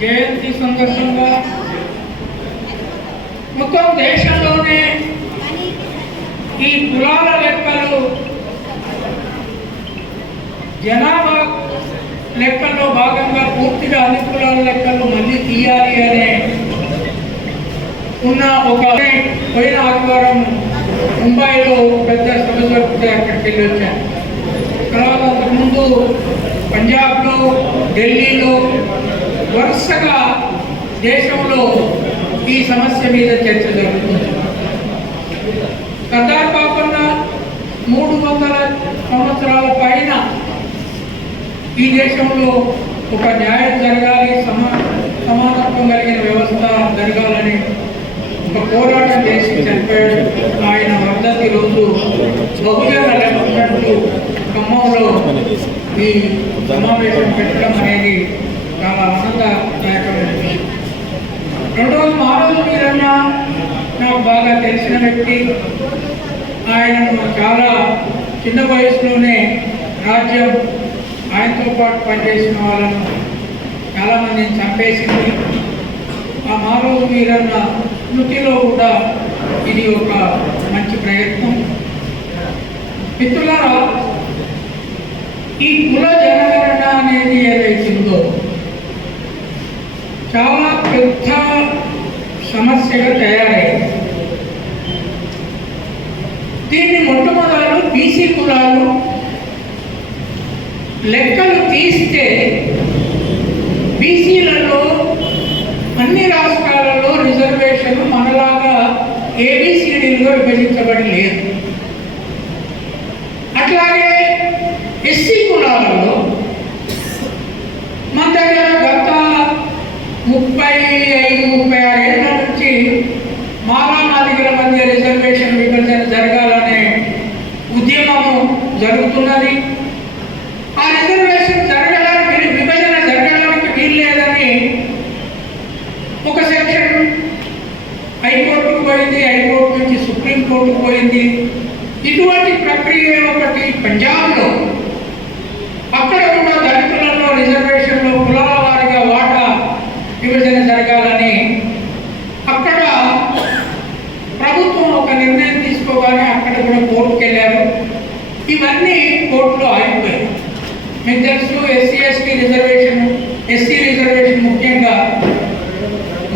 జయంతి సందర్భంగా మొత్తం దేశంలోనే ఈ కులాల లెక్కలు జనాభా లెక్కల్లో భాగంగా పూర్తిగా అన్ని కులాల లెక్కలు మళ్ళీ తీయాలి అనే ఉన్న ఒక పోయిన ఆదివారం ముంబైలో పెద్ద సభ జరిపితే అక్కడికి వెళ్ళి వచ్చాను. తర్వాత అంతకుముందు పంజాబ్లో, ఢిల్లీలో వరుసగా దేశంలో ఈ సమస్య మీద చర్చ జరుగుతుంది. సర్దార్ పాపన్న 300 సంవత్సరాల పైన ఈ దేశంలో ఒక న్యాయం జరగాలి, సమానత్వం కలిగిన వ్యవస్థ జరగాలని ఒక పోరాటం చేసి చనిపోయాడు. ఆయన వర్ధంతి రోజు బహుజన లెఫ్టినెంట్లు ఖమ్మంలో ఈ సమావేశం పెట్టడం అనేది చాలా ఆనందదాయకమైన విషయం. రెండవది మారోజు వీరన్న నాకు బాగా తెలిసిన వ్యక్తి. ఆయనను చాలా చిన్న వయసులోనే రాజ్యం ఆయనతో పాటు పనిచేసిన వాళ్ళను చాలామందిని చంపేసింది. ఆ మారోజు వీరన్న స్మృతిలో కూడా ఇది ఒక మంచి ప్రయత్నం. మిత్రులారా, ఈ కుల జనగణన అనేది ఏదైతుందో చాలా పెద్ద సమస్యగా తయారైంది. దీన్ని మొట్టమొదలు బీసీ కులాలు లెక్కలు తీస్తే బీసీలలో అన్ని రాష్ట్రాలలో రిజర్వేషన్ మనలాగా ఏబిసిడీలుగా విభజించబడి లేదు. అట్లాగే ఎస్సీ కులాలలో మన దగ్గర గత 35-36 ఏళ్ళ నుంచి మాలామాదిగల మధ్య రిజర్వేషన్ విభజన జరగాలనే ఉద్యమము జరుగుతున్నది. ఆ రిజర్వేషన్ విభజన జరగడానికి వీల్లేదని ఒక సెక్షన్ హైకోర్టుకు పోయింది, హైకోర్టు నుంచి సుప్రీంకోర్టుకు పోయింది. ఇటువంటి ప్రక్రియ ఒకటి పంజాబ్లో, అక్కడ కూడా దళితులలో రిజర్వేషన్లో కులాల వారిగా వాటా విభజన జరగాలని అక్కడ ప్రభుత్వం ఒక నిర్ణయం తీసుకోగానే అక్కడ కూడా కోర్టుకు వెళ్ళారు. ఇవన్నీ కోర్టులో ఆగిపోయాయి. మీకు తెలుసు, ఎస్సీ ఎస్టీ రిజర్వేషన్ ముఖ్యంగా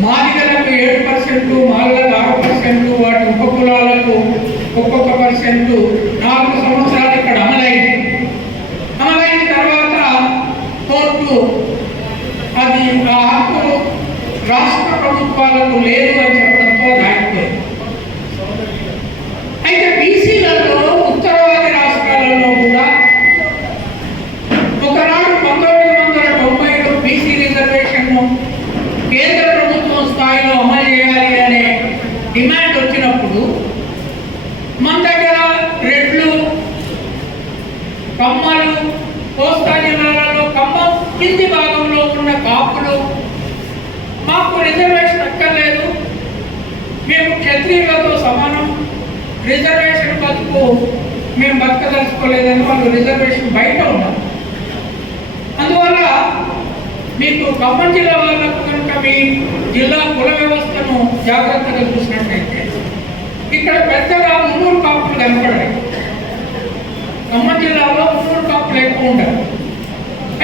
మాదిగలకు 7%, మాలకు 6%, వాటి ఉపకులాలకు ఒక్కొక్క %, 4 సంవత్సరాలు ఇక్కడ అమలైంది. అమలైన తర్వాత కోర్టు అది ఆ హక్కు రాష్ట్ర ప్రభుత్వాలకు లేదు అని చెప్పడంతో దాటిపోయింది. అయితే బీసీలలో ఉత్తరవాది రాష్ట్రాలలో కూడా ఒకనాడు 1990లో బీసీ రిజర్వేషన్ను కేంద్ర ప్రభుత్వం స్థాయిలో అమలు చేయాలి అనే డిమాండ్ వచ్చినప్పుడు మన దగ్గర రెడ్లు, కమ్మలు, కోస్తా జిల్లాలలో ఖమ్మం కింది భాగంలో ఉన్న కాపులు మాకు రిజర్వేషన్ అక్కర్లేదు, మేము క్షత్రియులతో సమానం, రిజర్వేషన్ బతుకు మేము బతకదలుచుకోలేదని వాళ్ళు రిజర్వేషన్ బయట ఉన్నారు. అందువల్ల మీకు ఖమ్మం జిల్లా వాళ్ళకు కనుక మీ జిల్లా కుల వ్యవస్థను జాగ్రత్తగా చూసినట్లయితే ఇక్కడ పెద్దగా 300 కాపులు కనపడాయి. ఖమ్మం జిల్లాలో 300 కాపులు ఎక్కువ ఉంటారు.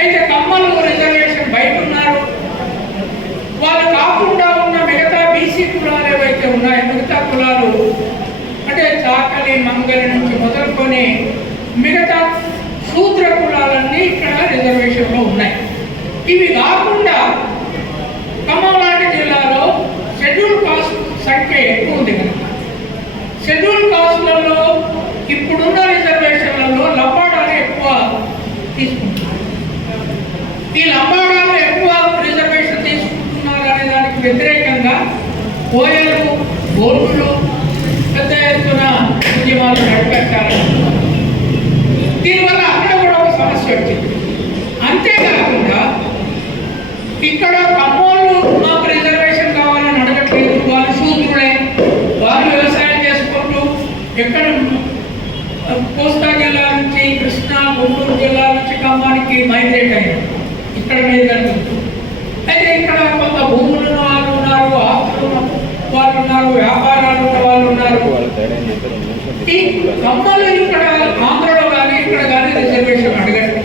అయితే ఖమ్మలు రిజర్వేషన్ బయట ఉన్నారు. వాళ్ళు కాకుండా ఉన్న మిగతా బీసీ కులాలు ఏవైతే ఉన్నాయో, మిగతా కులాలు అంటే చాకలి, మంగలి నుంచి మొదలుకొని మిగతా శూద్ర కులాలన్నీ ఇక్కడ రిజర్వేషన్లో ఉన్నాయి. ఇవి కాకుండా ఖమ్మం లాంటి జిల్లాలో షెడ్యూల్ కాస్ట్ సంఖ్య ఎక్కువ ఉంది కనుక షెడ్యూల్ కాస్ట్లలో ఇప్పుడున్న రిజర్వేషన్లలో లంబాడాలు ఎక్కువ తీసుకుంటున్నారు. ఈ లంబాడాలు ఎక్కువ రిజర్వేషన్ తీసుకుంటున్నారు అనే దానికి వ్యతిరేకంగా కోయలు, బోర్డులు పెద్ద ఎత్తున ఉద్యమాలు నడిపెట్టాలనుకుంటున్నారు. దీనివల్ల అక్కడ కూడా ఒక సమస్య వచ్చింది. అంతేకాకుండా ఇక్కడ ఖమ్మోళ్ళు మాకు రిజర్వేషన్ కావాలని అడగట్లేదు, వాళ్ళు శూద్రులే, వాళ్ళు వ్యవసాయం చేసుకుంటూ ఎక్కడ కోస్తా జిల్లా నుంచి కృష్ణా, గుంటూరు జిల్లా నుంచి ఖమ్మానికి మైగ్రేట్ అయ్యారు. ఇక్కడ మీద అయితే ఇక్కడ కమ్మలు ఇక్కడ ఆంధ్రలో కానీ ఇక్కడ కానీ రిజర్వేషన్ అడగట్టు,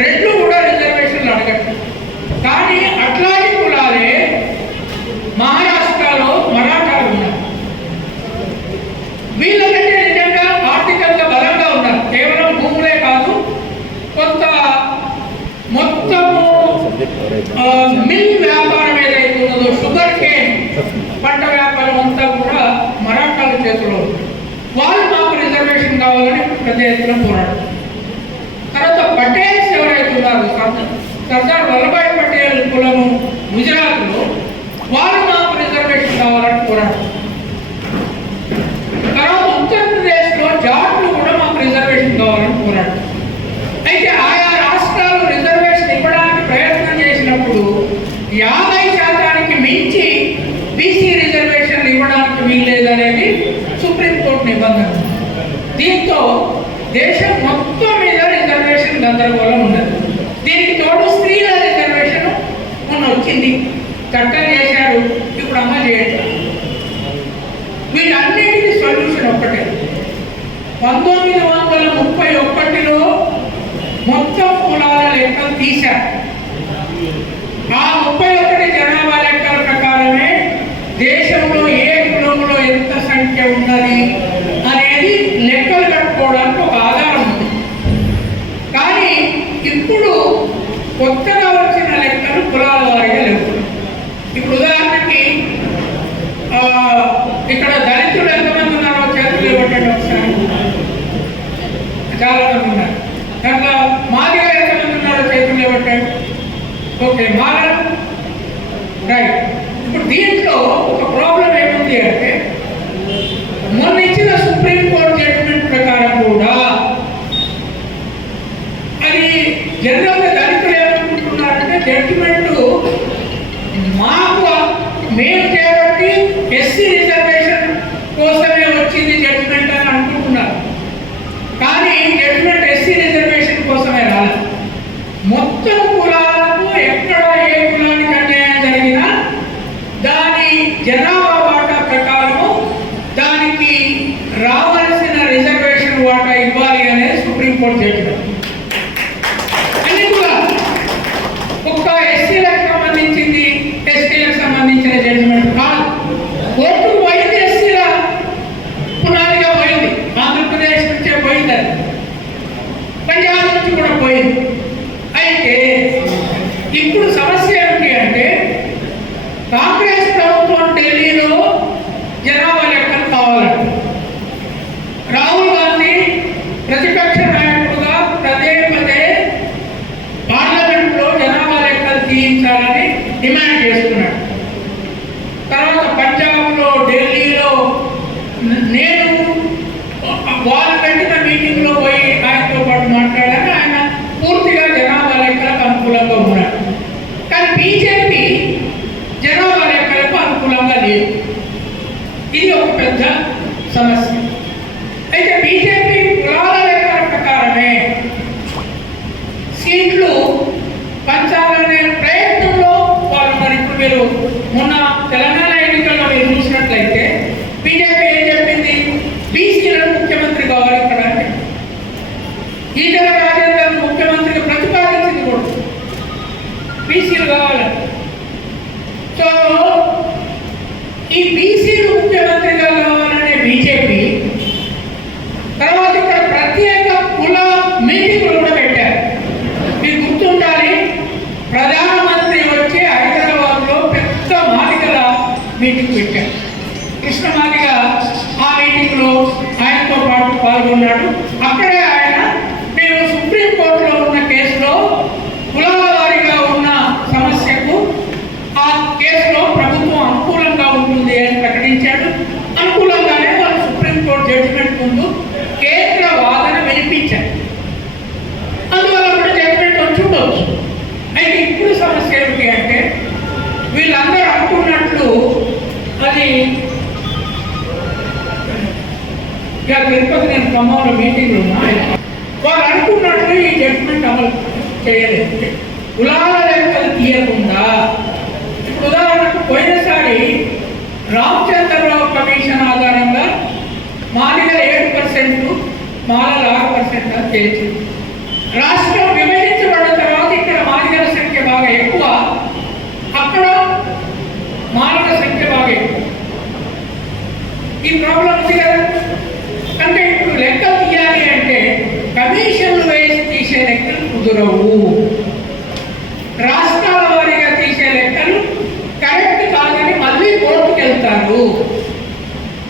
రెడ్లు కూడా రిజర్వేషన్లు అడగట్టు. కానీ అట్లాంటి కులాలే మహారాష్ట్రలో మరాఠాలు ఉన్నారు. వీళ్ళకంటే నిజంగా ఆర్థికంగా బలంగా ఉన్నారు. కేవలం భూములే కాదు, కొంత మొత్తము మిల్ వ్యాపారం ఏదైతే ఉన్నదో, షుగర్ కేన్ పంట వ్యాపారం అంతా కూడా మరాఠాల చేతిలో ఉంది. వాళ్ళు మాకు రిజర్వేషన్ కావాలని పెద్ద ఎత్తున పోరాడు. తర్వాత పటేల్స్ ఎవరైతే ఉన్నారో, సర్దార్ వల్లభాయ్ పటేల్ కులము గుజరాత్లో, వాళ్ళు మాకు రిజర్వేషన్ కావాలని పోరాడు. తర్వాత ఉత్తరప్రదేశ్లో జాట్లు కూడా మాకు రిజర్వేషన్ కావాలని పోరాడు. అయితే ఆయా రాష్ట్రాలు రిజర్వేషన్ ఇవ్వడానికి ప్రయత్నం చేసినప్పుడు 50% మించి బీసీ రిజర్వేషన్లు ఇవ్వడానికి వీల్లేదనేది సుప్రీంకోర్టు నిబంధన. దీంతో దేశం మొత్తం మీద రిజర్వేషన్ గందరగోళం ఉన్నది. దీనికి తోడు స్త్రీల రిజర్వేషన్ మొన్న వచ్చింది, చట్టం చేశారు, ఇప్పుడు అమలు చేయట్లేదు. వీటన్నిటికీ సొల్యూషన్ ఒక్కటే. 1931లో మొత్తం కులాల లెక్కలు తీశారు. ఆ 31 జనాభా లెక్కల ప్రకారమే దేశంలో ఏ కులంలో ఎంత సంఖ్య ఉన్నది అనేది లెక్కలు కట్టుకోవడానికి ఒక ఆధారం ఉంది. కానీ ఇప్పుడు కొత్తగా వచ్చిన లెక్కలు కులాల వారీగా లేవు. ఇప్పుడు ఉదాహరణకి ఇక్కడ దళితులు ఎంతమంది ఉన్నారో చేతులు ఇవ్వటండి ఒకసారి. చాలా మంది ఉన్నారు. దాంట్లో మాదిగా ఎంతమంది ఉన్నారో చేతులు ఇవ్వటండి. ఓకే, మాల రైట్. ఇప్పుడు దీంట్లో ఒక ప్రాబ్లం ఏముంది అంటే, మొన్న ఇచ్చిన సుప్రీంకోర్టు జడ్జిమెంట్ ప్రకారం కూడా అది జనరల్గా దళితులు ఏమనుకుంటున్నారంటే, జడ్జిమెంట్ మాకు మేము చేయబట్టి ఎస్సీ రిజర్వేషన్ కోసమే వచ్చింది జడ్జిమెంట్ అని అనుకుంటున్నారు. కానీ జడ్జిమెంట్ ఎస్సీ రిజర్వేషన్ కోసమే రాలేదు. మొత్తం కులాలకు ఎక్కడ ఏ కులానికి అన్యాయం జరిగినా దాని జనాభా వాటా ప్రకారము దానికి రావాల్సిన రిజర్వేషన్ వాటా ఇవ్వాలి అనేది సుప్రీంకోర్టు జడ్జిమెంట్. అన్ని కూడా ఒక్క ఎస్సీలకు సంబంధించింది, ఎస్టీలకు సంబంధించిన జడ్జిమెంట్ కాదు. కోర్టు పోయింది, ఎస్సీల పునాదిగా పోయింది. ఆంధ్రప్రదేశ్ నుంచే పోయింది, అది పంజాబ్ నుంచి కూడా పోయింది. అయితే ఇప్పుడు సమస్య ఏమిటి అంటే, కాంగ్రెస్ ప్రభుత్వం ఢిల్లీలో జనాభా లెక్కలు కావాలంట. రాహుల్ గాంధీ ప్రతిపక్ష నాయకుడుగా పదే పదే పార్లమెంట్లో జనాభా లెక్కలు తీయించాలని డిమాండ్ చేస్తున్నాడు. తర్వాత పంజాబ్లో, ఢిల్లీలో నేను వాళ్ళు పెట్టిన మీటింగ్లో పోయి ఆయనతో పాటు మాట్లాడాను. ఆయన పూర్తిగా జనాభా లెక్కలకు అనుకూలంగా ఉన్నాడు. కానీ బీజేపీ జనాభా లెక్కలకు అనుకూలంగా లేదు. ఇది ఒక పెద్ద సమస్య. అయితే బీజేపీ కులాల లెక్కల ప్రకారమే సీట్లు పంచాలనే ప్రయత్నంలో వాళ్ళు మరి. ఇప్పుడు మీరు మొన్న తెలంగాణ ఎన్నికల్లో మీరు చూసినట్లయితే బీజేపీ ఏం చెప్పింది, బీసీలను ముఖ్యమంత్రి కావాలి ఇక్కడ అంటే. ఈటెల రాజేందర్ ముఖ్యమంత్రిగా ప్రతిపాదించింది కూడా బీసీలు కావాలని. సో ఈ బీసీలు ముఖ్యమంత్రిగా కావాలనే బీజేపీ తర్వాత ఇక్కడ ప్రత్యేక కుల మీటింగ్లు కూడా పెట్టారు. మీకు గుర్తుండాలి, ప్రధానమంత్రి వచ్చి హైదరాబాద్లో పెద్ద మాదిగల మీటింగ్ పెట్టారు. కృష్ణ మాదిగ ఆ మీటింగ్లో ఆయనతో పాటు పాల్గొన్నాడు. అక్కడే ఆయన మేము సుప్రీంకోర్టులో ఉన్న కేసులో కులాల వారీగా ఉన్న సమస్యకు ఆ కేసులో ప్రభుత్వం అనుకూలంగా ఉంటుంది అని ప్రకటించాడు. అనుకూలంగానే వాళ్ళు సుప్రీంకోర్టు జడ్జిమెంట్ ముందు కేంద్ర వాదన వినిపించారు. అందువల్ల కూడా జడ్జిమెంట్ వచ్చి ఉండవచ్చు. అయితే ఇప్పుడు సమస్య ఏమిటి అంటే, వీళ్ళందరూ అనుకున్నట్లు అది ఇక తిరుపతి నేను ఖమ్మంలో మీటింగ్లు ఉన్నా, వాళ్ళు అనుకున్నట్లు ఈ జడ్జిమెంట్ అమలు చేయలేదు. కులాల లెక్కలు తీయకుండా ఇప్పుడు ఉదాహరణకు పోయినసారి రామచంద్రరావు కమిషన్ ఆధారంగా మాదిగల 7% మాలల 6% తేల్చింది. రాష్ట్రం విభజించబడిన తర్వాత ఇక్కడ మాదిగల సంఖ్య బాగా ఎక్కువ, అక్కడ మాలల సంఖ్య బాగా ఎక్కువ. ఈ ప్రాబ్లం ఉంది కదా. అంటే ఇప్పుడు లెక్కలు తీయాలి అంటే కమిషన్లు వేసి తీసే లెక్కలు కుదరవు. రాష్ట్రాల వారీగా తీసే లెక్కలు కరెక్ట్ కాదని మళ్ళీ కోర్టుకు వెళ్తారు.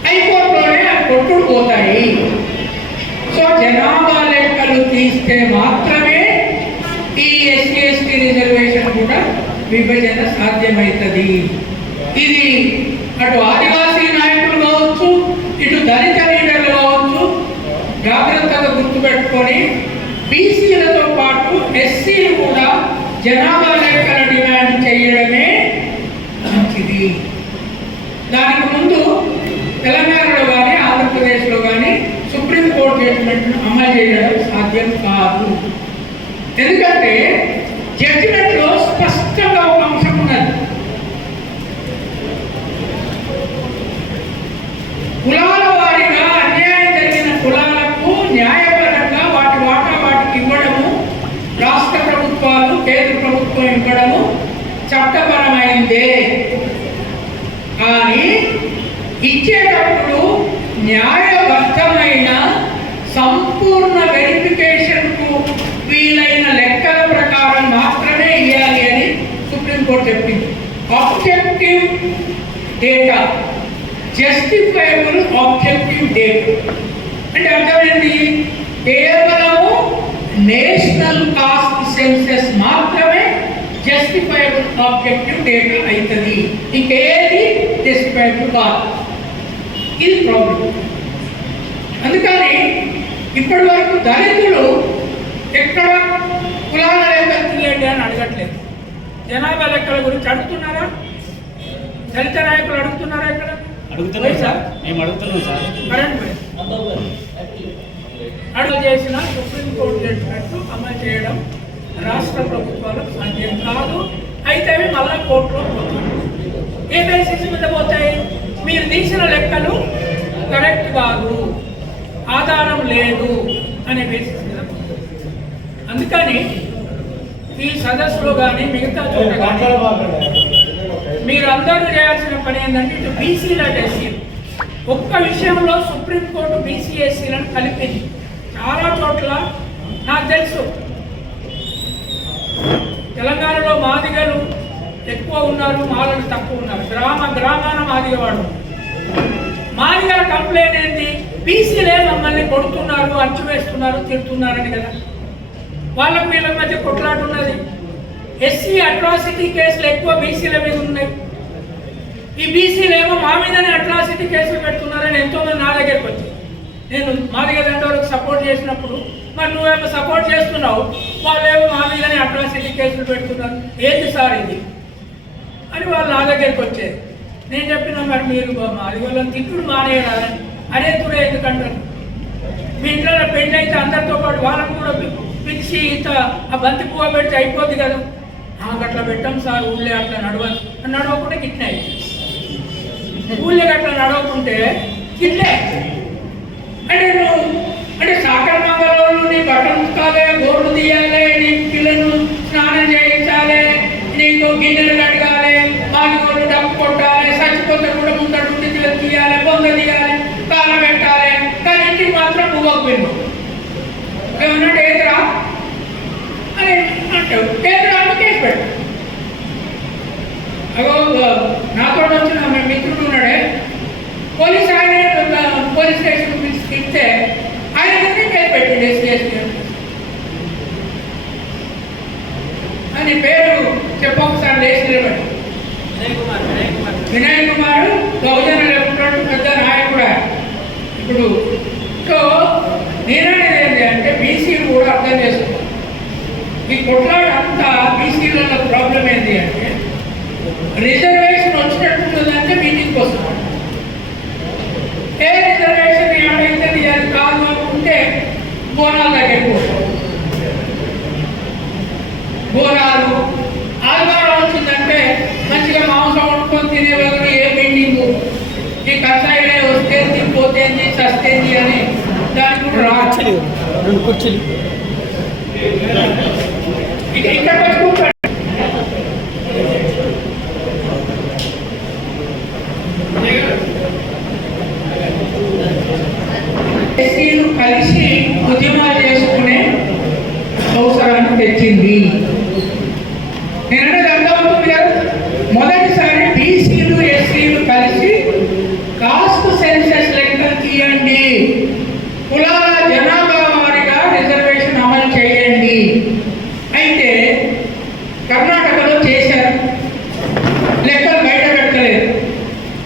హైకోర్టులోనే అవి కొట్టుడు పోతాయి. సో జనాభా లెక్కలు తీస్తే మాత్రమే ఈ ఎస్సీ ఎస్టీ రిజర్వేషన్ కూడా విభజన సాధ్యమవుతుంది. ఇది అటు ఆదివాసీ నాయకులు కావచ్చు, ఇటు దళిత లీడర్లు కావచ్చు, జాగ్రత్తగా గుర్తుపెట్టుకొని బీసీలతో పాటు ఎస్సీలు కూడా జనాభా లెక్కల డిమాండ్ చేయడమే మంచిది. దానికి ముందు తెలంగాణలో కానీ ఆంధ్రప్రదేశ్లో కానీ సుప్రీంకోర్టు జడ్జిమెంట్ను అమలు చేయడం సాధ్యం కాదు. ఎందుకంటే జడ్జిమెంట్లో స్పష్టంగా ఒక అంశం ఉన్నది. కులాల వారీగా అన్యాయం జరిగిన కులాలకు న్యాయపరంగా వాటి వాటా వాటికి ఇవ్వడము, రాష్ట్ర ప్రభుత్వాలు కేంద్ర ప్రభుత్వం ఇవ్వడము చట్టపరమైందే. కానీ ఇచ్చేటప్పుడు న్యాయబద్ధమైన సంపూర్ణ వెరిఫికేషన్కు వీలైన లెక్కల ప్రకారం మాత్రమే ఇవ్వాలి అని సుప్రీంకోర్టు చెప్పింది. Objective data, justifiable objective data అంటే అర్థమైంది. కేవలము నేషనల్ కాస్ట్ సెన్సెస్ మాత్రమే జస్టిఫైబుల్ ఆబ్జెక్టివ్ డేటా అవుతుంది, ఇంకేది జస్టిఫైబుల్ కాదు. ఇది ప్రాబ్లం. అందుకని ఇప్పటి వరకు దళితులు ఎక్కడ కులాల లెక్కలు తీయండి అని అడగట్లేదు. జనాభా లెక్కల గురించి అడుగుతున్నారా? దళిత నాయకులు అడుగుతున్నారా? ఎక్కడ అడుగుతున్నాం సార్, మేము అడుగుతున్నాం సార్. కరెంట్ అడుగు చేసిన సుప్రీంకోర్టు జడ్జిమెంట్ అమలు చేయడం రాష్ట్ర ప్రభుత్వాలకు సాధ్యం కాదు. అయితే అవి మళ్ళా కోర్టులో పోతాయి. ఏ బేసిస్ మీద పోతాయి? మీరు తీసిన లెక్కలు కరెక్ట్ కాదు, ఆధారం లేదు అనే బేసిస్ మీద పోతాయి. అందుకని ఈ సదస్సులో కానీ మిగతా చోట కానీ మీరు అందరూ చేయాల్సిన పని ఏంటంటే ఇటు బీసీల ఎస్సీలు ఒక్క విషయంలో సుప్రీంకోర్టు బీసీ ఎస్సీలను కలిపింది. చాలా చోట్ల నాకు తెలుసు తెలంగాణలో మాదిగలు ఎక్కువ ఉన్నారు, మాలలు తక్కువ ఉన్నారు. గ్రామాన మాదిగవాడు. మాదిగల కంప్లైంట్ ఏంటి? బీసీలే మమ్మల్ని కొడుతున్నారు, అంచువేస్తున్నారు, తిడుతున్నారని కదా. వాళ్ళకు వీళ్ళ మధ్య కొట్లాట ఉన్నది. ఎస్సీ అట్రాసిటీ కేసులు ఎక్కువ బీసీల మీద ఉన్నాయి. ఈ బీసీలు ఏమో మా మీదనే అట్రాసిటీ కేసులు పెడుతున్నారని ఎంతోమంది నా దగ్గరికి వచ్చి, నేను మాదిగ రెండోళ్ళకి సపోర్ట్ చేసినప్పుడు మరి నువ్వేమో సపోర్ట్ చేస్తున్నావు, వాళ్ళేమో మా మీదనే అట్రాసిటీ కేసులు పెడుతున్నారు, ఏంటి సార్ ఇది అని వాళ్ళు నా దగ్గరికి వచ్చేది. నేను చెప్పిన మరి మీరు మాది వాళ్ళని తిట్టుడు మానేయాలని. అరే తుడే ఎందుకంటారు? మీ ఇంట్లో పెళ్ళి అయితే అందరితో పాటు వాళ్ళని కూడా పిలిచి ఇంత ఆ బంతి పువ్వు పెడితే అయిపోద్ది కదా. అట్లా పెట్టాం సార్, ఊళ్ళో అట్లా నడవకుండా గిట్నే ఊళ్ళో అట్లా నడవకుంటే గిట్లే అంటే సాకర మంగళోళ్ళు నీ బట్టలు ఉతకాలి, గోర్లు తీయాలి, నీ పిల్లలు స్నానం చేయించాలి, నీకు గిన్నెలు కడగాలి, మాదిగోళ్ళు డబ్బు కొట్టాలి, చచ్చిపోతే కూడా ముందడు తీయాలి, బొంద తీయాలి, కాల పెట్టాలి. కానీ ఇంటికి మాత్రం నువ్వు పిల్లు ఏమన్నా ఏదిరా అని అంటావు. ఏదిరా కేసు పెట్టు. అగో నాతో వచ్చిన మిత్రుడు ఉన్నాడే, పోలీస్ ఆయన పోలీస్ స్టేషన్ పిలిస్తే ఆయన కేసు పెట్టింది ఎస్సీ అని పేరు చెప్పొకసారి లేచి నిలబడి. వినయ్ కుమార్ బహుజన లెఫ్ట్ పెద్ద నాయకుడు. ఇప్పుడు సో నేననేది ఏంటి అంటే బీసీలు కూడా అర్థం చేసుకోవాలి. ఈ కొట్లాట అంతా బీసీలలో ప్రాబ్లం ఏంటి అంటే రిజర్వేషన్ వచ్చినట్టుంటుందంటే మీటింగ్కి వస్తాం. ఏ రిజర్వేషన్ ఏమైతుంది అది కాదు అనుకుంటే బోనాల దగ్గరికి పోతాం. బోనాలు ఆదివారం వచ్చిందంటే మంచిగా మాంసం వండుకొని తినే వాళ్ళు ఏ పెండింగ్ ఈ కషాయలే వస్తేంది పోతేంది చస్తేంది అని దానికి కూడా రెండు కుర్చీలు ఇక్కడ వచ్చి కూర్చోండి. ఎస్సీలు కలిసి ఉద్యమాలు చేసుకునే అవసరాన్ని తెచ్చింది. నేనంటే అర్థమవుతుంది కదా. మొదటిసారి బీసీలు ఎస్సీలు కలిసి కాస్ట్ సెన్సస్ లెక్కలు తీయండి, కులాల జనాభా వారీగా రిజర్వేషన్ అమలు చేయండి. అయితే కర్ణాటకలో చేశారు, లెక్కలు బయట పెట్టలేదు.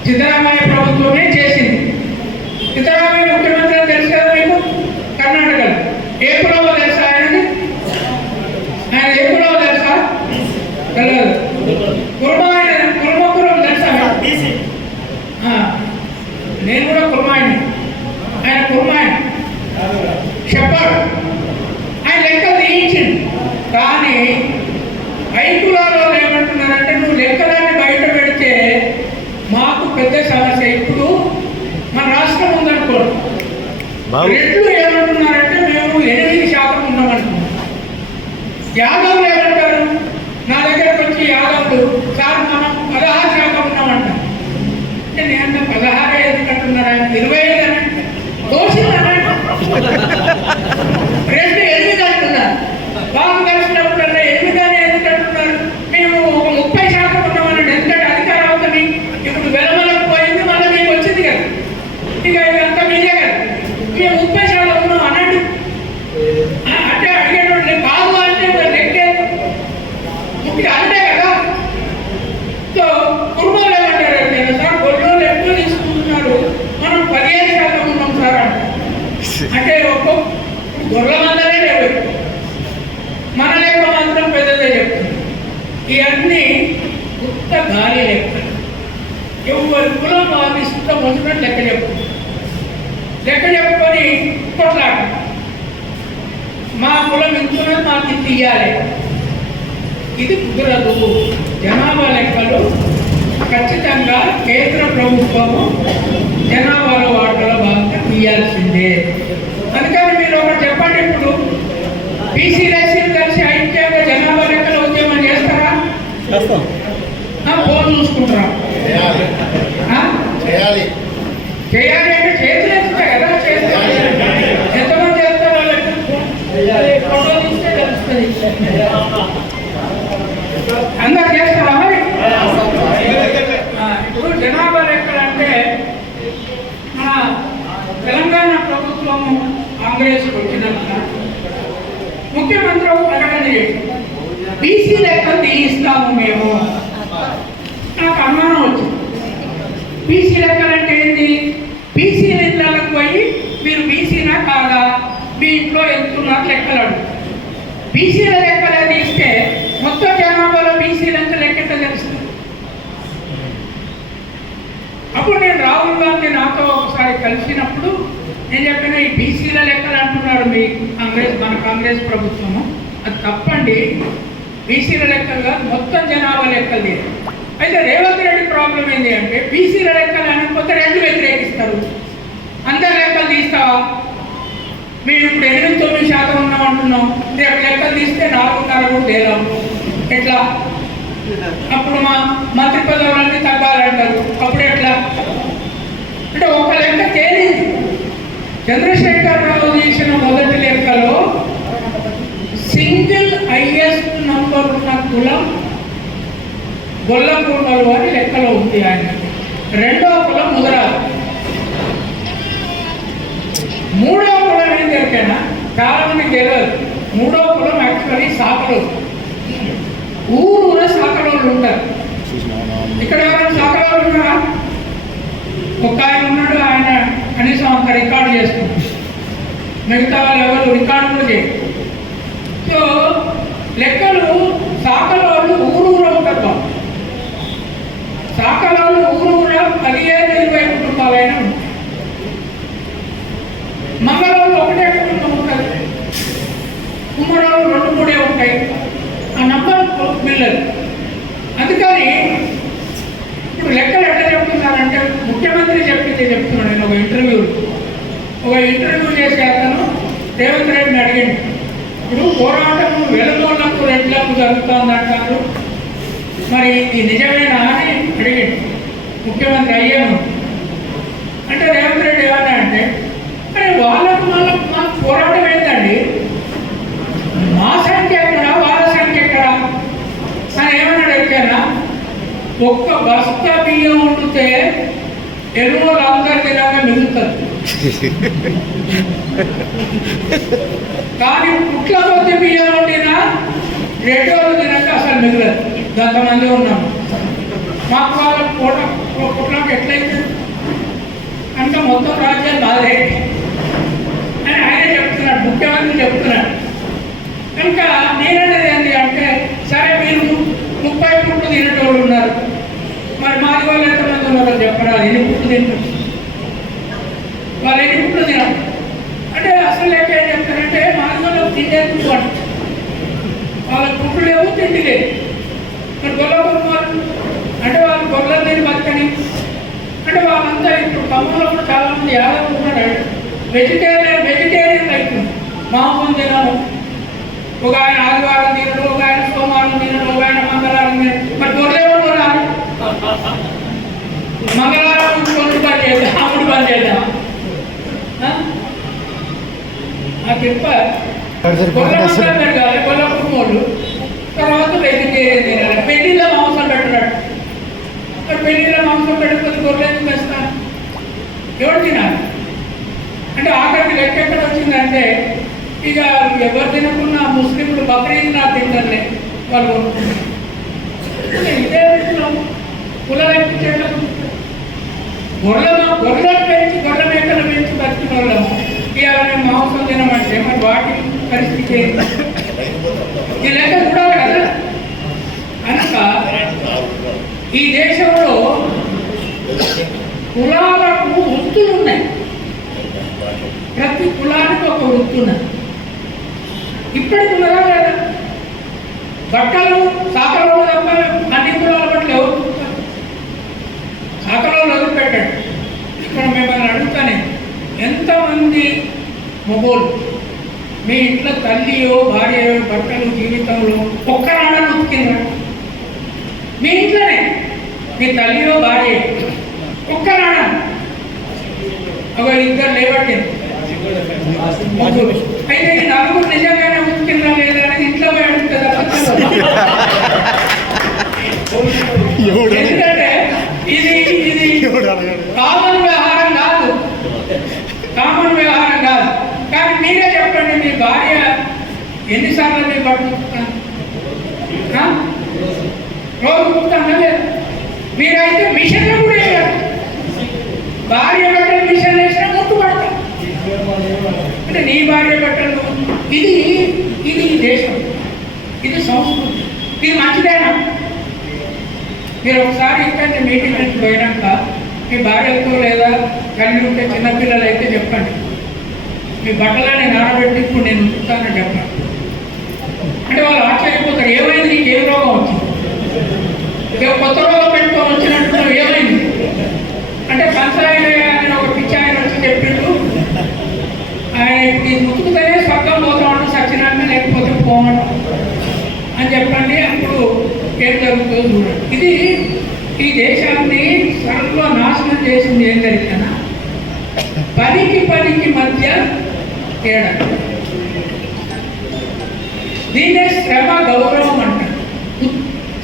సిద్ధరామయ్య ప్రభుత్వమే చేసింది. సిద్ధరామయ్య ముఖ్యమంత్రి తెలుసు కదా మీకు. కర్ణాటకలో ఏ కులమో తెలుసా ఆయనది? ఆయన ఏ కులమో తెలుసా? తెలియదు. కుర్మ తెలుసా? నేను కూడా కుర్మాయిని, ఆయన కుర్మాయిని షెపర్డ్. ఆయన లెక్కలు తీయించింది. కానీ ఐకులాలో ఏమంటున్నారంటే, నువ్వు లెక్కలన్నీ బయట పెడితే మాకు పెద్ద సమస్య. ఇప్పుడు మన రాష్ట్రం ఉందనుకోండి, రెడ్లు ఏమంటున్నారంటే మేము 8% ఉన్నామంటున్నాం. యాదవులు ఏమంటారు, నా దగ్గరకు వచ్చి యాదవులు సార్ మనం 16% ఉన్నామంట. అంటే నేను 16 ఎందుకంటున్నారా, 25 అనంటే దోషిందనంట. రెడ్లు 8 అంటున్నారు. బాగా కలిసినప్పుడల్లా 8 ఎందుకంటున్నారు. మేము ఒక 30% ఉన్నామనండి. ఎందుకంటే అధికారం అవుతుంది. ఇప్పుడు వెలమలకు పోయింది, మళ్ళీ మీకు వచ్చింది కదా. ఇక ఇదంతా మీదే కదా. మేము 30% ఉన్నాం అనండి. అంటే అడిగేటోళ్ళు కాదు అంటే లెక్కే ముఖ్య అంటే కదా. సో కుటుంబాలు ఏమంటారు అంటే, సార్ గొడ్లు ఎక్కువ తీసుకుంటున్నారు, మనం 15% ఉన్నాం సార్ అంటే ఒక్కో గొర్రెల మందలే లేవు, మన లెక్క మాత్రం పెద్దదే చెప్తుంది. ఇవన్నీ ఉత్త గాలి లెక్క. ఎవరి కులం వాళ్ళు ఇష్టం వచ్చినట్టు లెక్క చెప్తుంది. లెక్క చెప్పుకొని కొట్లాట, మా కులం ఇంచున్నది మాకు ఇది తీయాలి. ఇది కుదరదు. జనాభా లెక్కలు ఖచ్చితంగా కేంద్ర ప్రభుత్వము జనాభాలో వాటాల భాగంగా తీయాల్సిందే. అందుకని మీరు ఒకటి చెప్పండి, ఇప్పుడు బీసీలు ఎస్సీలు కలిసి ఐక్యంగా జనాభా లెక్కల ఉద్యమం చేస్తారా? ఫోన్ చూసుకుంటారా? చేయాలి అంటే చేతులు ఎత్తుతాయి కదా. చేస్తారు ఎంతమంది చేస్తారు వాళ్ళకి ఫోటో తీస్తే తెలుస్తుంది. అందరు చేస్తారా మరి? ఇప్పుడు జనాభా లెక్కలు అంటే మన తెలంగాణ ప్రభుత్వము కాంగ్రెస్ వచ్చినాక ముఖ్యమంత్రి ఒక ప్రకటన చేశారు, బీసీ లెక్కలు తీయిస్తాము మేము. నాకు అనుమానం వచ్చింది, బీసీ లెక్కలు అంటే ఏంటి? బీసీ లెక్కలకు పోయి మీరు బీసీనా కాదా, మీ ఇంట్లో ఎంతున్నారు లెక్కలు అడుగు. బీసీల లెక్కలు తీస్తే మొత్తం జనాభాలో బీసీలు ఎంత లెక్క తెలుస్తుంది. అప్పుడు నేను రాహుల్ గాంధీ నాతో ఒకసారి కలిసినప్పుడు నేను చెప్పిన, ఈ బీసీల లెక్కలు అంటున్నారు మీ మన కాంగ్రెస్ ప్రభుత్వము, అది తప్పండి. బీసీల లెక్కలు కాదు, మొత్తం జనాభా లెక్కలు తీయాలి. అయితే రేవంత్ రెడ్డి ప్రాబ్లం ఏంటి అంటే, బీసీల లెక్కలు అనకపోతే రెండు వ్యతిరేకిస్తారు. అందరి లెక్కలు తీస్తావా, మేము ఇప్పుడు 8-9% ఉన్నాం అంటున్నాం, రేపు లెక్కలు తీస్తే 4.5 కూడా తేలాం ఎట్లా? అప్పుడు మా మంత్రి పదవులన్నీ తగ్గాలంటారు, అప్పుడు ఎట్లా? అంటే ఒక లెక్క తేలింది. చంద్రశేఖరరావు తీసిన మొదటి లెక్కలో సింగిల్ హైయెస్ట్ నంబర్ ఉన్న కులం గొల్లకుండలు అని లెక్కలో ఉంది ఆయన. రెండవ కులం ముదరాలు. మూడవ కులం ఏం దొరికినా చాలా మందికి తెలియదు. మూడవ కులం యాక్చువల్లీ సాకలోళ్ళు. ఊరూర సాకలోళ్ళు ఉంటారు. ఇక్కడ ఎవరైనా సాకలోళ్ళు ఉన్నారా? ఒక ఆయన ఉన్నాడు, ఆయన కనీసం అంత రికార్డు చేసుకుంటారు, మిగతా వాళ్ళు ఎవరు రికార్డు కూడా చేయరు. సో లెక్కలు సాకలోళ్ళు ఊరూర ఉంటారు. సాకలోళ్ళు ఊరూర 15-20 కుటుంబాలైనా ఉంటాయి. మంగళవాళ్ళు ఒకటే కుటుంబం ఉంటుంది, కుమ్మరాళ్ళు 2-3 ఉంటాయి. ఆ నంబర్ మిల్లదు. అందుకని ఇప్పుడు లెక్కలు ఎట్లా చెప్తున్నారంటే, ముఖ్యమంత్రి చెప్పింది చెప్తున్నాను. నేను ఒక ఇంటర్వ్యూ చేసే అతను రేవంత్ రెడ్డిని అడిగింది, ఇప్పుడు పోరాటం వెలుగోళ్లకు రెడ్లకు జరుగుతుందంటారు, మరి ఇది నిజమేనా అని అడిగింది ముఖ్యమంత్రి అయ్యాను. అంటే రేవంత్ రెడ్డి ఏమన్నా అంటే, అరే వాళ్ళకు మాకు పోరాటం ఏంటండి, మా సంఖ్య ఎక్కడ వాళ్ళ సంఖ్య ఎక్కడ అని ఏమన్నాడు ఎక్కడా, ఒక్క బస్తా బియ్యం వండితే ఎరువులు అందరి తినగా మిగులుతుంది, కానీ పుట్ల కొద్ది బియ్యం వండినా రెడ్డోళ్ళు తినక అసలు మిగలదు. కొంతమంది ఉన్నాము, మాకు వాళ్ళ పుట్లకు ఎట్లయితే అంత మొత్తం రాజ్యం బాధే అని ఆయన చెప్తున్నాడు, ముఖ్యమంత్రి చెప్తున్నాడు. కనుక నేననేది ఏంటి అంటే, సరే మీరు 30 పుట్లు తినేటోళ్ళు ఉన్నారు, మరి మాది వాళ్ళు ఎంతమంది ఉన్నారో చెప్పరా, ఎన్ని పుట్లు తింటారు, వాళ్ళు ఎన్ని పుట్లు తినాలి అంటే అసలు లెక్క ఏం చెప్తారంటే, మాది వాళ్ళు తిండేందుకు అంట, వాళ్ళ పుట్లు లేవు తిండి లేదు. మరి గొల్ల కుటుంబాలు అంటే వాళ్ళు గొర్రెలు తిని బతకని అంటే వాళ్ళంతా ఇప్పుడు ఖమ్మంలో కూడా చాలామంది యాదవ్ ఉన్నాడు, వెజిటేరియన్ అవుతుంది, మాంసం తినను, ఒక ఆయన ఆదివారం తినడు, ఒక ఆయన సోమవారం తినడు, ఒక ఆయన మంగళవారం తినడు. మరి గొర్రెలు కొనాలి, మంగళవారం కొన్ని పని చేద్దాం, అప్పుడు పని చేద్దాం. ఆ తిప్ప గొర్రె మాంసం పెట్టాలి, గొర్రె కుటుంబాలు తర్వాత వెజిటేరియన్ తినాలి. పెళ్లిలో మాంసం పెట్టాడు, మరి పెళ్లిలో మాంసం పెట్టకపోతే గొర్రెలు వేస్తాను, ఎవరు తినాలి అంటే ఆఖరికి లెక్క ఎక్కడ వచ్చిందంటే, ఇక ఎవరు తినకున్నా ముస్లింలు బక్రీద్ నా తింటారులే వాళ్ళు కొనుక్కుంటారు. ఇదే రీతిలో కులలెక్కించేటప్పుడు గొర్రెలు పెంచి గొర్రె మేకలు పెంచి బతికిన వాళ్ళము ఇవాళ మేము మాంసం తినమంటే మరి వాటి పరిస్థితి ఏంటి? ఈ లెక్క చూడాలి కదా. కనుక ఈ దేశంలో కులాలకు వృత్తులు ఉన్నాయి, ప్రతి కులానికి ఒక వృత్తి ఉన్నది. ఇప్పటికి ఉన్నదా లేదా? బట్టలు సాకలో తప్ప అన్ని కులాల బట్టలు ఎవరు సాకలో వదిలిపెట్టాడు. ఇక్కడ మిమ్మల్ని అడుగుతానే, ఎంతమంది మొగోళ్ళు మీ ఇంట్లో తల్లియో భార్యయో బట్టలు జీవితంలో ఒక్కరాడని ఉతికిందా? మీ ఇంట్లోనే మీ తల్లియో భార్య ఒక్కరాడ, ఒక ఇద్దరు లేబట్టింది. అయితే ఈ నలుగురు నిజంగానే ఉతికిందా లేదా అనేది ఇంట్లో పోయి అడుగుతుంది. ఎందుకంటే ఇది కామన్ వ్యవహారం కాదు, కామన్ వ్యవహారం కాదు. కానీ మీరే చెప్పండి, మీ భార్య ఎన్నిసార్లు మీ బట్టలు ఉతుకుతాను, రోజు ఉతుకుతానా లేదు? మీరైతే మిషన్లు కూడా వేయాలి, భార్య బట్టలు మిషన్ వేసినా ముట్టు పడతాం అంటే నీ భార్య బట్టలు. ఇది దేశం, ఇది సంస్కృతి, ఇది మంచిదేనా? మీరు ఒకసారి ఇక్కడ మీటింగ్ నుంచి పోయినాక మీ భార్యతో లేదా కలిగి ఉంటే చిన్నపిల్లలు అయితే చెప్పండి, మీ బట్టలని నానబెట్టి ఇప్పుడు నేను ఉంచుతానని చెప్పండి. అంటే వాళ్ళు ఆశ్చర్యపోతారు, ఏమైంది, నీకు ఏం రోగం వచ్చింది, కొత్త రోగం పెట్టుకొని వచ్చినట్టు ఏమైంది అంటే, కంసాయన అని ఒక పిచ్చి ఆయన వచ్చి చెప్పిండు, ఆయన ఇది ముతుకుతేనే స్వర్గం పోతామంటూ సచ్చినాక లేకపోతే పోమంటాం అని చెప్పండి. అప్పుడు ఏం జరుగుతుందో చూడండి. ఇది ఈ దేశాన్ని సర్వనాశనం చేసింది ఏం జరిగినా పనికి మధ్య తేడా. దీన్నే శ్రమ గౌరవం అంటారు.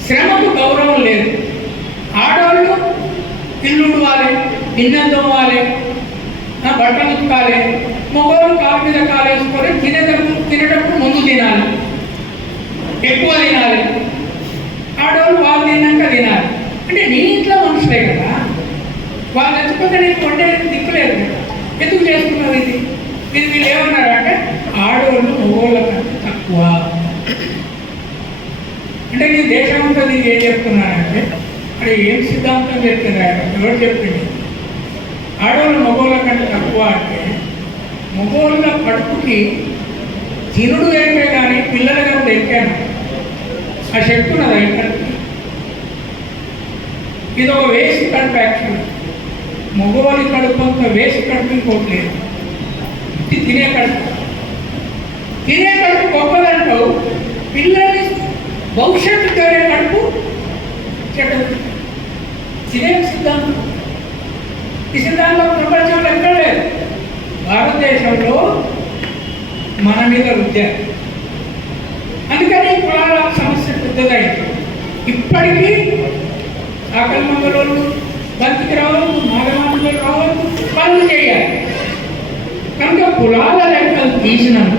శ్రమకు గౌరవం లేదు. ఆడవాళ్ళు ఇల్లు ఉడవాలి, గిన్నెలు తోవాలి, బట్టలు ఉతకాలి, మగవాళ్ళు కాలు మీద కాలు వేసుకొని తినేటప్పుడు ముందు తినాలి, ఎక్కువ తినాలి, ఆడవాళ్ళు వాళ్ళు తిన్నాక తినాలి. అంటే నీ ఇంట్లో మనుషులే కదా, వాళ్ళు చచ్చిపోతే నీకు వండే దిక్కులేదు కదా, ఎందుకు చేస్తున్నారు ఇది? వీళ్ళు ఏమన్నారంటే ఆడవాళ్ళు మగవాళ్ళ కంటే తక్కువ. అంటే నీ దేశం అంతా దీనికి ఏం చెప్తున్నారంటే, అది ఏం సిద్ధాంతం చెప్తున్నారు, ఎవరు చెప్పింది? ఆడవాళ్ళు మగవాళ్ళ కంటే తక్కువ అంటే మగవాళ్ళ కడుపుకి తినుడు ఎక్కే కానీ పిల్లల కనుక ఎక్కాను ఆ శక్తి ఉన్నది ఎక్కడికి. ఇది ఒక వేస్ట్ కడుపు. యాక్చువల్ మగవాళ్ళ కడుపు అంత వేస్ట్ కడుపు ఇంకోటి లేదు, ఇది తినే కడుపు. తినే కడుపు గొప్పదంటావు, పిల్లల్ని భవిష్యత్తు తినే కడుపు చెడ్డది. ఇదే సిద్ధాంతం. ఈ సిద్ధాంతం ప్రపంచంలో ఎక్కడ లేదు. భారతదేశంలో మన మీద రుద్దారు. అందుకని కులాల సమస్య పెద్దదైంది. ఇప్పటికీ ఆకలి మంగళోళ్ళు బతికి రావద్దు, నాగమాటలు రావద్దు, పనులు చేయాలి. కనుక కులాల లెక్కలు తీసినాక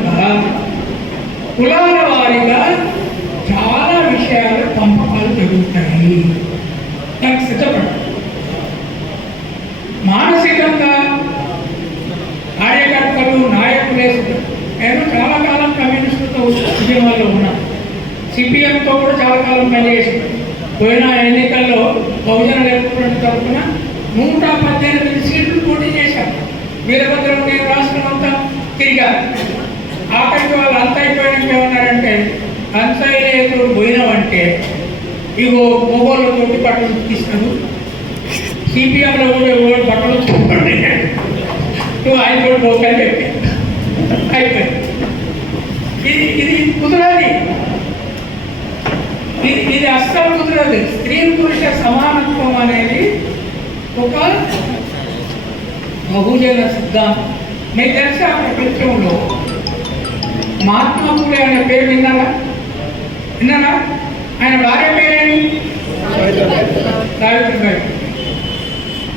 కులాల వారీగా చాలా విషయాలు పంపకాలు జరుగుతాయి. నాకు సిద్ధపడ మానసికంగా కార్యకర్తలు నాయకులే. నేను చాలా కాలం కమ్యూనిస్టులతో ఉద్యమాల్లో ఉన్నాను. సిపిఎంతో కూడా చాలా కాలం పనిచేసాను. పోయిన ఎన్నికల్లో బహుజన లేకపోవడం తరఫున 118 సీట్లు పోటీ చేశాను. వీరభద్రం నేను రాష్ట్రం అంతా తిరిగాను. ఆఖరికి వాళ్ళు అంత అయిపోయాక ఏమన్నారంటే, అంత అయిన పోయినామంటే ఇగో మొగోళ్ళతోటి బట్టలు తీస్తాను, సిపిఎంలో కూడా బట్టలు చూడండి, నువ్వు ఆయన కూడా పోకని చెప్పి అయిపోయింది. ఇది కుదరది. ఇది అస్సలు కుదరదు. స్త్రీ పురుష సమానత్వం అనేది ఒక బహుజన సిద్ధాంతం. మీకు తెలిసి ఆ ప్రపంచంలో మహాత్మా పూలే అనే పేరు విన్నారా? ఆయన భార్య పేరేమి? సావిత్రిబాయి.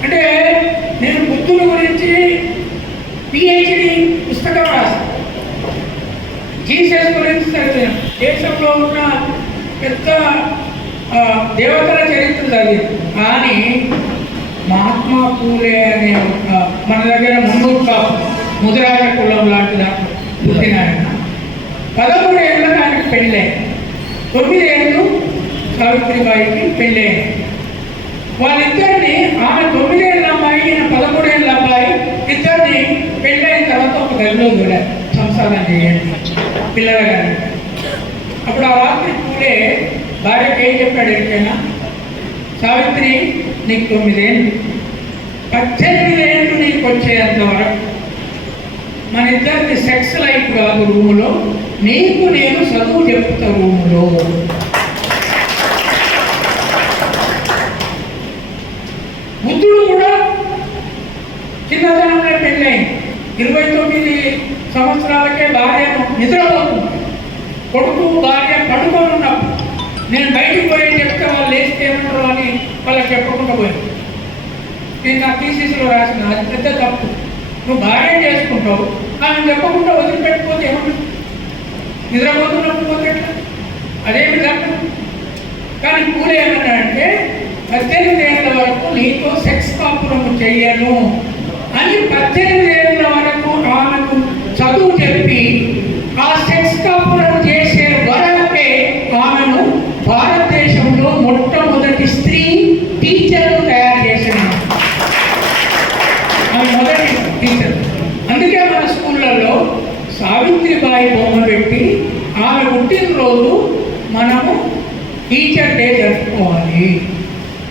అంటే నేను బుద్ధుని గురించి పిహెచ్డి పుస్తకం రాశాను. జీసస్ గురించి చదివాను. దేశంలో ఉన్న పెద్ద దేవతల చరిత్ర చదివాను. కానీ మహాత్మా పూలే అనే ఒక మన దగ్గర ముదిరాజ కులం లాంటి దాంట్లో పుట్టిన ఆయన 13 ఏళ్ళకి ఆయనకు పెళ్ళైంది. 9 ఏళ్ళు సావిత్రిబాయికి పెళ్ళైంది. వాళ్ళిద్దరిని, ఆమె 9 ఏళ్ళ అమ్మాయి, ఈయన 13 ఏళ్ళ అబ్బాయి, ఇద్దరిని పెళ్ళైన తర్వాత ఒక గదిలో దూరారు, సంసారం చేయండి పిల్లల కానీ. అప్పుడు ఆ రాత్రి పూలే భార్యకి ఏం చెప్పాడు ఎక్కడైనా, సావిత్రి నీకు 9 ఏళ్ళు, 18 ఏళ్ళు నీకు వచ్చేంత వరకు మన ఇద్దరిని సెక్స్ లైఫ్ కాదు రూములో, నీకు నేను చదువు చెప్తా రూములో. బుద్ధుడు కూడా చిన్నతనంలో పెళ్ళైంది. 29 సంవత్సరాలకే భార్య నిద్రపోతుంది. కొడుకు భార్య పడుకొని ఉన్నప్పుడు నేను బయటికి పోయి చెప్తే వాళ్ళు లేస్తే ఏమంటారు అని వాళ్ళకి చెప్పకుండా పోయాను. నేను నా థీసిస్లో రాసిన, అది పెద్ద తప్పు. నువ్వు భార్య చేసుకుంటావు, ఆమె చెప్పకుండా వదిలిపెట్టుకోతే ఏమంటుంది? నిద్రపోతున్నప్పుడు పోతే ఎట్లా? అదేమి తప్పు. కానీ పూలే ఏమన్నాడంటే, 18 ఏళ్ళ వరకు నీతో సెక్స్ కాపురం చెయ్యను అని 18 ఏళ్ళ వరకు ఆమెకు చదువు చెప్పి ఆ సెక్స్ కాపురం చేసే వరకే ఆమెను భారతదేశంలో మొట్టమొదటి స్త్రీ టీచర్ను తయారు చేశాను. ఆమె మొదటి టీచర్. అందుకే మన స్కూళ్ళల్లో సావిత్రిబాయి బొమ్మ పెట్టి ఆమె పుట్టినరోజు మనము టీచర్ డే జరుపుకోవాలి.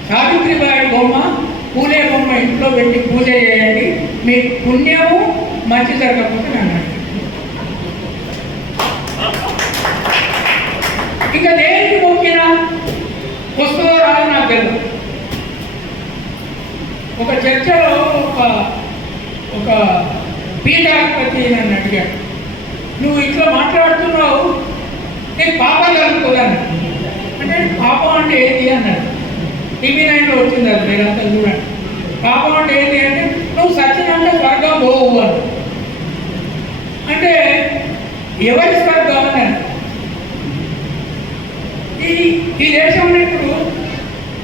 సావిత్రిబాయి బొమ్మ, పూలే బొమ్మ ఇంట్లో పెట్టి పూజ చేయండి, మీకు పుణ్యము. మంచి జరగకపోతే నన్ను ఇక దేనికి మొక్కినా వస్తుందో రాదు నాకు తెలియదు. ఒక చర్చలో ఒక పీఠాధిపతి నన్ను అడిగాడు, నువ్వు ఇట్లా మాట్లాడుతున్నావు, నీకు పాపం కలుగుతుందన్న. అంటే పాపం అంటే ఏంటి అన్నాడు. టీవీ 9లో వచ్చింది అది, మీరంతా చూడండి. పాపం అంటే ఏంటి అంటే, నువ్వు సత్యనంటే స్వర్గం పోవు అని. అంటే ఎవరి స్వర్గం అన్నాడు. ఈ దేశంలో ఇప్పుడు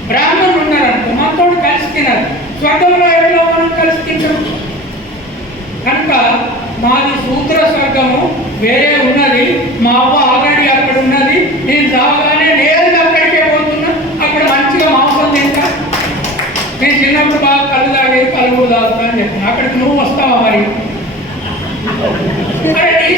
బ్రాహ్మణులు ఉన్నారనుకో, మనతో కలిసి తినారు. స్వర్గంలో ఎవరిలో మనం కలిసి తింటాం. కనుక మాది శూద్ర స్వర్గము వేరే ఉన్నది. మా అవ్వ ఆల్రెడీ అక్కడ ఉన్నది. నేను చావగానే నేరుగా అక్కడికే పోతున్నా. అక్కడ మంచిగా మాంసం తింటా. నేను చిన్నప్పుడు బాగా కళ్ళు తాగేది, కళ్ళు కూడా తాగుతా అని చెప్పాను. అక్కడికి నువ్వు వస్తావా మరి? అరే నీ